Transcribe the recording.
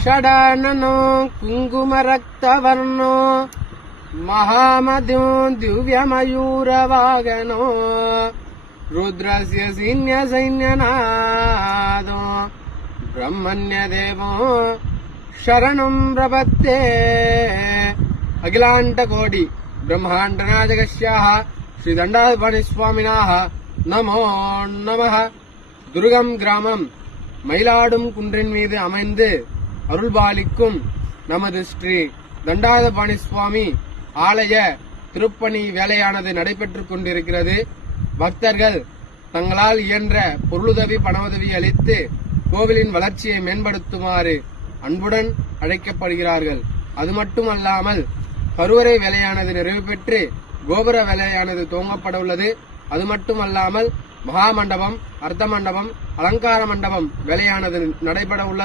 षडाननो कुङ्कुमरक्तवर्णो महामधो दिव्यमयूरवागनो रुद्रस्य सैन्यसैन्यनादो ब्रह्मण्यदेवो शरणं प्रपत्ते। अखिलाण्डकोटि ब्रह्माण्डनाजगस्याः श्रीदण्डाधपाणिस्वामिनाः नमो नमः। दुर्गं ग्रामम्। மயிலாடும் குன்றின் மீது அமைந்து அருள்பாலிக்கும் நமது ஸ்ரீ தண்டாயுதபாணி சுவாமி ஆலய திருப்பணி வேலையானது நடைபெற்றுக் கொண்டிருக்கிறது. பக்தர்கள் தங்களால் இயன்ற பொருளுதவி பணவுதவி அளித்து கோவிலின் வளர்ச்சியை மேம்படுத்துமாறு அன்புடன் அழைக்கப்படுகிறார்கள். அது மட்டுமல்லாமல் கருவறை வேலையானது நிறைவு பெற்று கோபுர வேலையானது துவங்கப்பட உள்ளது. அது மட்டுமல்லாமல் மகா மண்டபம் அர்த்த மண்டபம் அலங்கார மண்டபம் வேலையானது நடைபெற உள்ளது